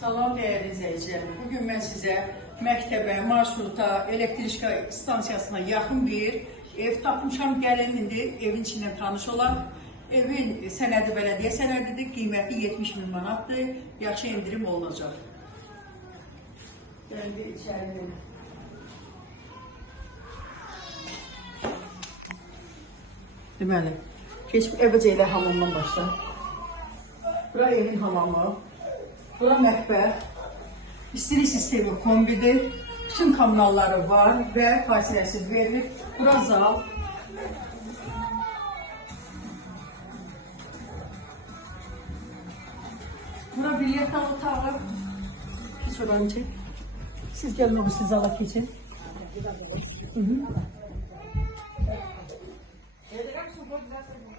Salam değerli izleyicilerim. Bugün ben size məktəbə, marşruta, elektrika stansiyasına yaxın bir ev tapmışam. Gəlin indi evin içindən tanış olaq. Evin sənədi bələdiyyə sənədidir. Qiyməti 70.000 manatdır. Yaxşı indirim olunacaq. Gəlin bir içəri. Deməli, əvvəlcə elə hamamdan başla. Bura evin hamamı. Bura mətbəx, istilik sistemi kombidir, bütün kommunalları var və fasiləsiz verilir. Bura zal. Bura bir yatağı otağı. Hiç oranı çek. Siz gelin o siz zala keçin.